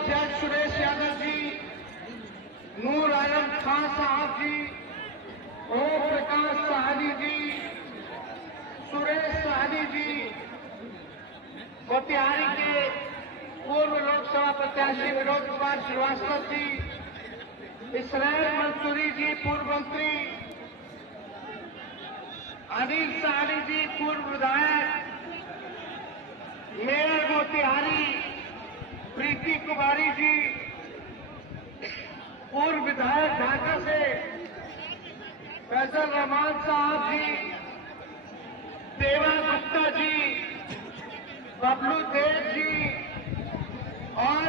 अध्यक्ष सुरेश यादव जी, नूर आलम खान साहब जी, ओम प्रकाश साहनी जी, सुरेश साहनी जी, मोतिहारी के पूर्व लोकसभा प्रत्याशी विनोद कुमार श्रीवास्तव जी, इसराइल मंसूरी जी पूर्व मंत्री, अनिल साहनी जी पूर्व विधायक, मेयर मोतिहारी प्रीति कुमारी जी पूर्व विधायक ढाका से, फैसल रहमान साहब जी, देवा गुप्ता जी, बबलू देव जी और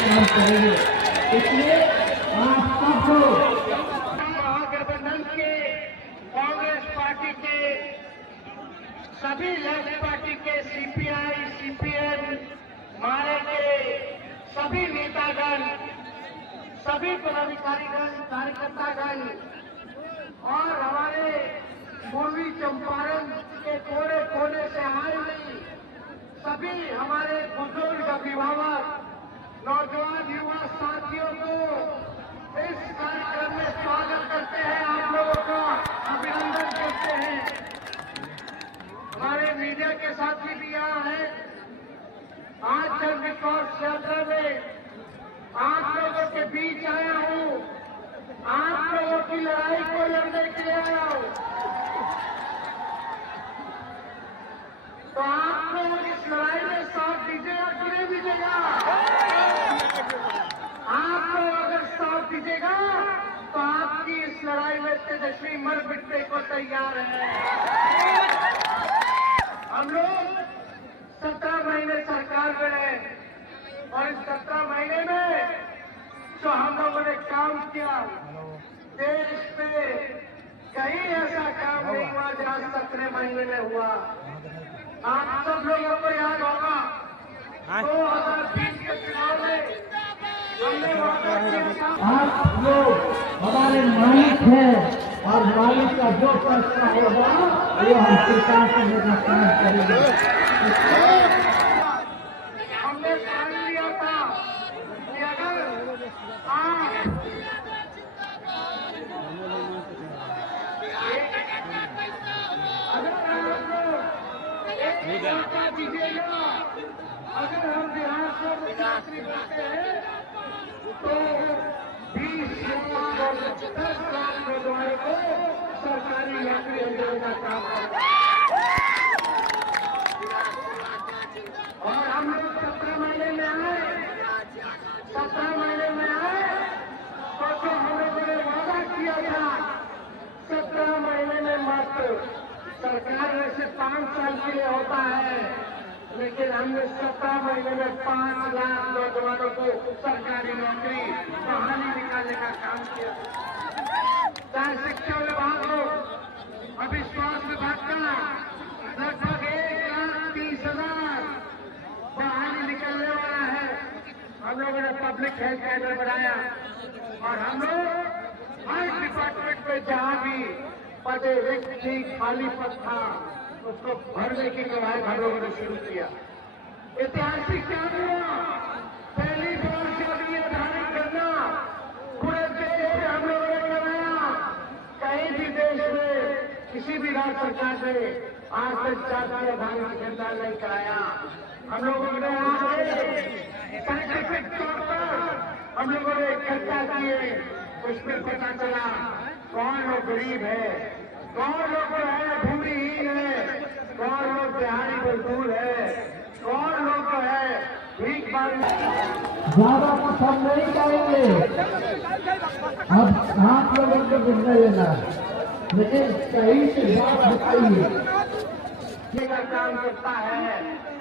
काम करेंगे। इसलिए आप सब महागठबंधन के कांग्रेस पार्टी के सभी लेफ्ट पार्टी के सीपीआई, सीपीएम, माले के सभी नेतागण, सभी पदाधिकारीगण, कार्यकर्तागण और हमारे पूर्वी चंपारण के कोने कोने से आए हुए सभी हमारे बुजुर्ग, अभिभावक, नौजवान, युवा साथियों को इस कार्यक्रम में स्वागत करते हैं। आप लोगों का अभिनंदन करते हैं। हमारे मीडिया के साथी भी यहाँ हैं। आज जन विश्वास यात्रा में आप लोगों के बीच आया हूँ, आप लोगों की लड़ाई को लड़ने के लिए आया हूँ। तो आप लोग इस लड़ाई में साथ दीजिएगा कि नहीं दीजिएगा? आप लोग अगर साथ दीजिएगा तो आपकी इस लड़ाई में तेजस्वी मर मिटने को तैयार है। हम लोग 17 महीने सरकार में हैं और इस 17 महीने में जो हम लोगों ने काम किया, देश पे कहीं ऐसा काम नहीं हुआ जहां 17 महीने में हुआ। आप सब लोगों को याद होगा 2020 के चुनाव में हमने वादा किया था। आप लोग हमारे मालिक हैं और मालिक का जो फैसला होगा वो हम सरकार करने का काम करेंगे। हमने ठान लिया था कि अगर आप दीजिएगा, अगर हम बिहार से मुख्यमंत्री बनते हैं तो 20 लाख और 10 लाख नौजवानों को सरकारी नौकरी देने का काम करेंगे। और हम लोग 17 महीने में आए, 17 महीने में आए तो जो हम लोगों ने वादा किया था 17 महीने में मात्र सरकार वैसे 5 साल के लिए होता है, लेकिन हमने 17 महीने में 5 लाख नौजवानों को सरकारी नौकरी बहाली निकालने का काम किया। चाहे शिक्षा विभाग हो, अभी स्वास्थ्य विभाग का लगभग 1,30,000 बहाली निकलने वाला है। हम लोगों ने पब्लिक हेल्थ कैडर बनाया और हम लोग हर डिपार्टमेंट में जहां भी पदे रिक्त थी, खाली पद था, उसको भरने की कवायद हम लोगों ने शुरू किया। ऐतिहासिक क्या हुआ? पहली बार जब ये निर्धारित करना पूरे देश में हम लोगों ने कराया। कहीं भी देश में किसी भी राज्य सरकार ने आज तक जातीय आधारित निर्धारण नहीं कराया। हम लोगों ने साइंटिफिक तौर पर हम लोगों ने चर्चा किए, उसमें पता चला कौन लोग गरीब है, कौन लोग है भूमिहीन है, कौन लोग दिहाड़ी मजदूर है, कौन लोग है भीख मांगने। ज्यादा कुछ हम नहीं करेंगे, अब आप लोगों को निर्णय लेना, लेकिन सही से बात बताइए का काम करता है,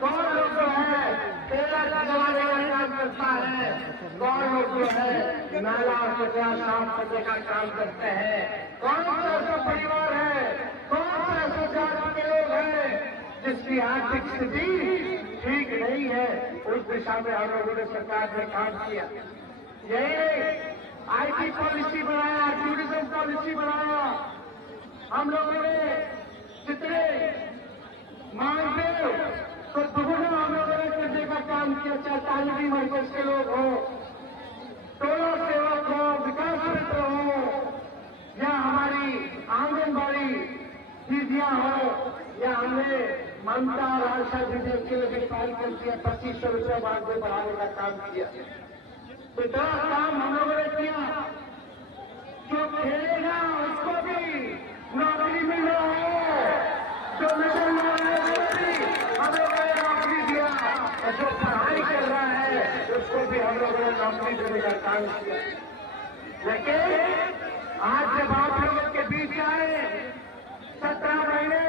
कौन लोग जो है तेरा जमाने का काम करता है, कौन लोग जो है नाला और कचरा साफ करने का काम करते हैं, कौन सा ऐसा परिवार है, कौन सा ऐसा जाति के लोग हैं जिसकी आर्थिक स्थिति ठीक नहीं है, उस दिशा में हम लोगों ने सरकार ने काम किया। यही आईटी पॉलिसी बनाया, टूरिज्म पॉलिसी बनाया। हम लोगों ने जितने मांगते तो दोगुना हम लोगों ने किया, चाहे तालीमी मरकज के लोग हो, टोला सेवक हो, विकास मित्र हो, या हमारी आंगनबाड़ी दीदियां हो, या हमने ममता और आशा दीदी के लिए फाइल कर दिया 2500 रुपये मानदेय बढ़ाने का काम किया। तो बड़ा काम हम लोगों ने किया। जो खेलेगा उसको भी नौकरी मिल रहा है, जो मिशन हम लोगों ने नौकरी दिया, और जो पढ़ाई कर रहा है उसको भी हम लोगों ने नौकरी देने का काम किया। लेकिन आज जब आप लोगों के बीच आए, 17 महीने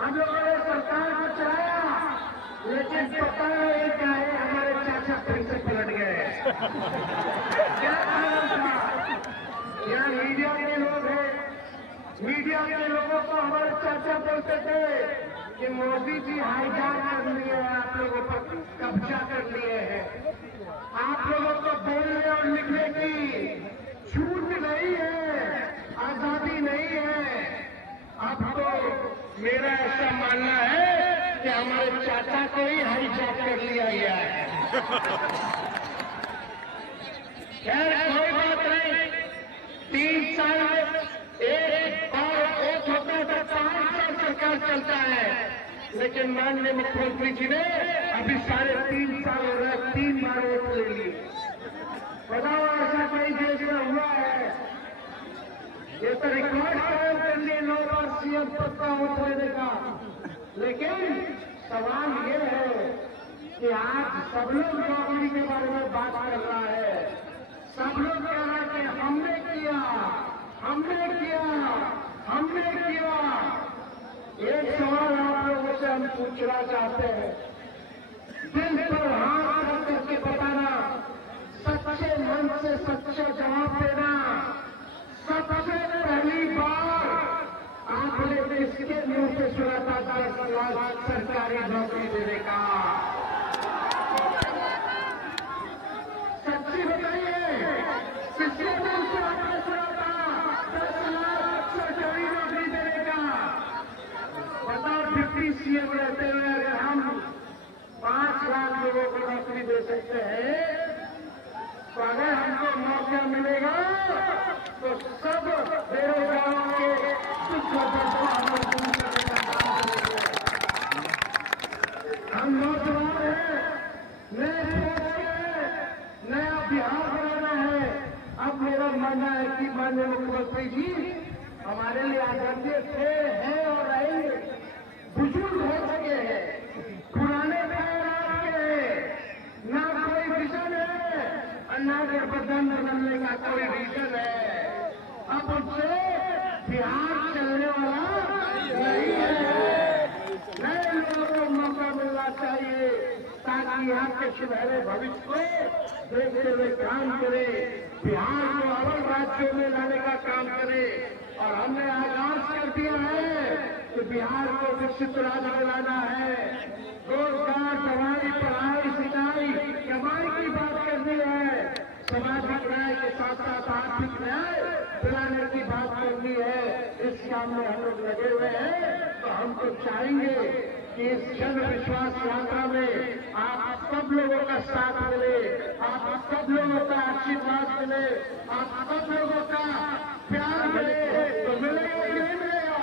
हम लोगों ने सरकार को चलाया, लेकिन पता नहीं क्या है, हमारे चाचा फिर से पलट गए। क्या कारण था? यहाँ मीडिया के लोग हैं, मीडिया के लोगों को हमारे चाचा बोलते थे कि मोदी जी हाईजैक कर लिए हैं, आप लोगों पर कब्जा कर लिए हैं, आप लोगों को बोलने और लिखने की छूट नहीं है, आजादी नहीं है। अब तो मेरा ऐसा मानना है कि हमारे चाचा को ही हाईजैक कर लिया गया है। खैर कोई बात नहीं, 3 साल में एक बार वोट होता है तो 5 साल सरकार चलता है, लेकिन माननीय मुख्यमंत्री जी ने अभी 3.5 साल हो रहा है, 3 बार वोट ले लिए। बताओ ऐसा कई देश में हुआ है? ये तो रिकॉर्ड कायम कर लिए 9 बार सीएम पद का वोट लेने का। लेकिन सवाल ये है कि आज सब लोग नौकरी के बारे में बात कर रहा है, सब लोग कह रहा है कि हमने किया, हमने किया, हमने किया। एक सवाल आप लोगों से हम पूछना चाहते हैं, दिल पर हाथ रख करके बताना, सच्चे मन से सच्चा जवाब देना। सबसे पहली बार आपने किसके मुंह से सुना था 10 लाख सरकारी नौकरी देने का? सच्ची बताइए, किसके मुंह से आपने सुना था 10 लाख सरकारी नौकरी देने का? बताओ, डिप्टी सीएम रहते हुए अगर हम 5 लाख लोगों को नौकरी दे सकते हैं, तो अगर हमको मौका मिलेगा तो सब बेरोजगारों के दुख दर्द को हम लोग दूर करने का काम करेंगे। हम नौजवान हैं, नए सोच के हैं, नया बिहार बनाना है। अब मेरा मानना है कि माननीय मुख्यमंत्री जी हमारे लिए आदरणीय थे, हैं और रहेंगे। बुजुर्ग हो चुके हैं, पुराने ख्याल के हैं, ना कोई विजन है और ना गठबंधन बदलने का कोई रीजन है। अब उनसे बिहार चलने वाला नहीं है। नए लोगों को मौका मिलना चाहिए ताकि यहाँ के सुनहरे भविष्य को देखते हुए काम करे, बिहार को और राज्यों में लाने का काम करे। और हमने आगाज कर दिया है कि बिहार को विकसित राज्य बनाना है। रोजगार, दवाई, पढ़ाई, सिंचाई, कमाई की बात करनी है, सामाजिक न्याय के साथ साथ आर्थिक न्याय दिलाने की बात करनी है। इस काम में हम लोग लगे हुए हैं। तो हम तो चाहेंगे कि इस जन विश्वास यात्रा में आप सब लोगों का साथ मिले, आप सब लोगों का आशीर्वाद मिले, आप सब लोगों का प्यार मिले। तो मिलेगा कि नहीं मिलेगा?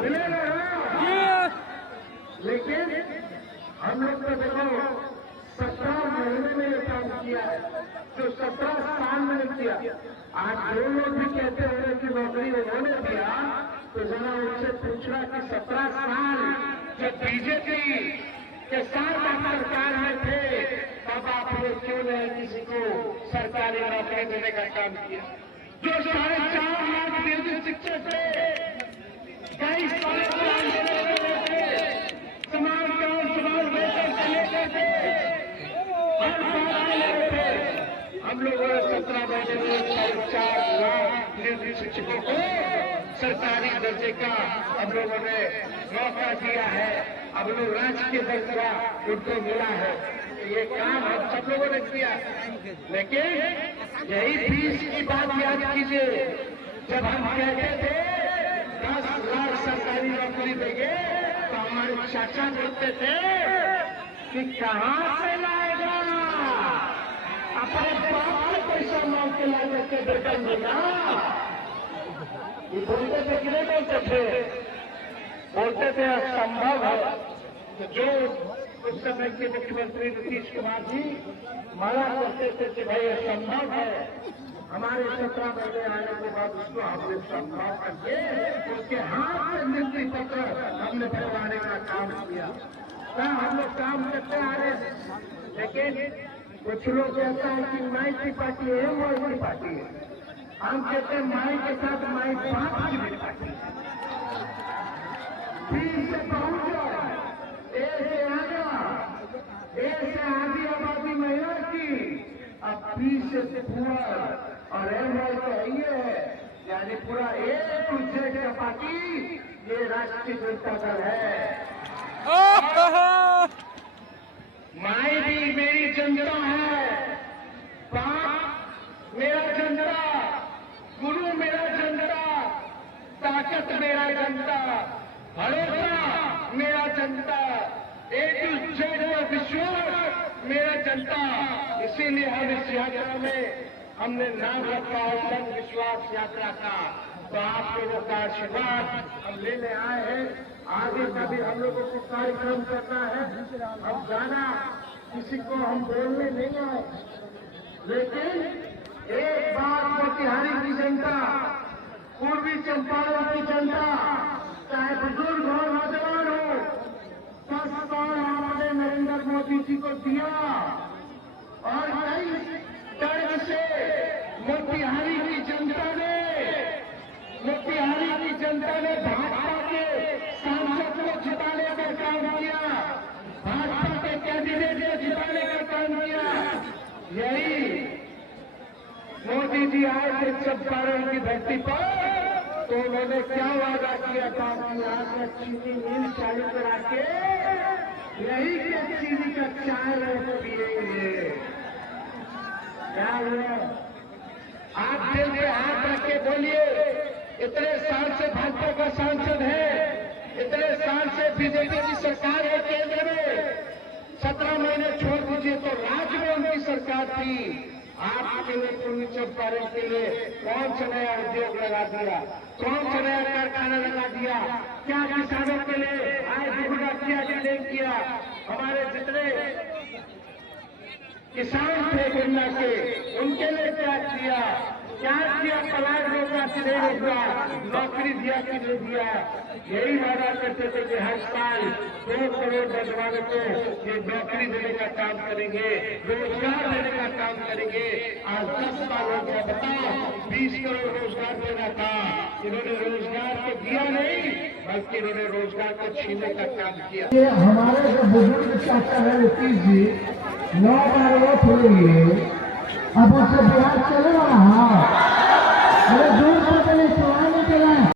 मिलेगा। लेकिन हम लोग तो देखो 17 महीने में ये काम किया है, जो 17 साल में किया। आज जो लोग भी कहते हैं कि नौकरी उन्होंने दिया, तो जरा उनसे पूछना कि 17 साल जब बीजेपी के साथ आप सरकार में थे, तब आपने क्यों नहीं किसी को सरकारी नौकरी देने का काम किया? जो 4.5 लाख नियोजित शिक्षक थे, कई सालों से आंदोलन कर रहे थे, समान काम समान वेतन से लेते थे, हर बात ले रहे थे। हम लोगों ने 17 महीने में 4.5 लाख नियोजित शिक्षकों को सरकारी दर्जे का हम लोगों ने मौका दिया है। अब लोग राजकीय दर्जा उनको मिला है। ये काम हम सब लोगों ने किया। लेकिन यही फीस की बात याद कीजिए, जब हम कहते थे 10 लाख सरकारी नौकरी देंगे, तो हमारे चाचा बोलते थे कि कहां से लाएगा, अपने बाप से पैसा मांग के ला करके बेटन देगा। ये बोलते थे कि नहीं बोलते थे? बोलते थे असंभव है। तो जो उस समय के मुख्यमंत्री नीतीश कुमार जी मना करते थे कि भाई असंभव है, हमारे 17 महीने आने के बाद उसको हमने संभव करके उसके हाथ से नियुक्ति पत्र हमने बनवाने का काम किया। हम लोग काम करते आ रहे हैं, लेकिन कुछ लोग कहता है कि माई की पार्टी है, मोई की पार्टी है। हम कहते हैं माई के साथ माई बाप की भी पार्टी है। फिर से पहुंच जाए, ए से आगा, ए से आधी आबादी महिला की, अब फिर से पुअर और एम तो ये है, यानी पूरा एक दूसरे का पार्टी ये राष्ट्रीय जनता दल है। माई भी मेरी जनता है, बाप मेरा जनता, गुरु मेरा जनता, ताकत मेरा जनता, भरोसा मेरा जनता, एक दूसरे का विश्वास मेरा जनता। इसीलिए हम इस यात्रा में हमने नाम रखा है जन विश्वास यात्रा का। तो आप लोगों का आशीर्वाद हम लेने आए हैं। आगे का भी हम लोगों को कार्यक्रम करना है। अब गाना किसी को हम बोलने नहीं आए, लेकिन एक बात मोतिहारी की जनता, पूर्वी चंपारण की जनता, चाहे बुजुर्ग हो नौजवान हो, 10 साल हमारे नरेंद्र मोदी जी को दिया और कई तरह से मोतिहारी की जनता ने भाजपा के सांसद को जिताने का काम किया, भाजपा के कैंडिडेट को जिताने का काम किया। यही मोदी जी आए थे चंपारण की धरती पर, तो उन्होंने क्या वादा किया था कि यहाँ का चीनी मिल चालू करा के यही के चीनी का चाय लोग पिएंगे। क्या हुआ? आप दिल पे हाथ रख के बोलिए, इतने साल से भाजपा का सांसद है, इतने साल से बीजेपी की सरकार है केंद्र में, 17 महीने छोड़ दीजिए तो राज्य में उनकी सरकार थी। आपके लिए पूर्वी चंपारण के लिए कौन सा नया उद्योग लगा दिया, कौन सा नया कारखाना लगा दिया, क्या किसानों के लिए आय दुगुना किया कि नहीं किया? हमारे जितने किसान थे गन्ना के, उनके लिए क्या किया? पलायन रोका कि नहीं रोका, नौकरी दिया कि नहीं दिया? यही वादा करते थे कि हर साल 2 करोड़ नौजवानों को ये नौकरी देने का काम करेंगे, रोजगार देने का काम करेंगे। आज 10 साल हो गया, बताओ 20 करोड़ रोजगार देना था, इन्होंने रोजगार को दिया नहीं, बल्कि इन्होंने रोजगार को छीनने का काम किया। ये हमारे जो बुजुर्ग चाचा है नीतीश जी 9 बार वोट हुए, अब उससे बिहार चले रहा। अरे दूर से चले, चलाने के लिए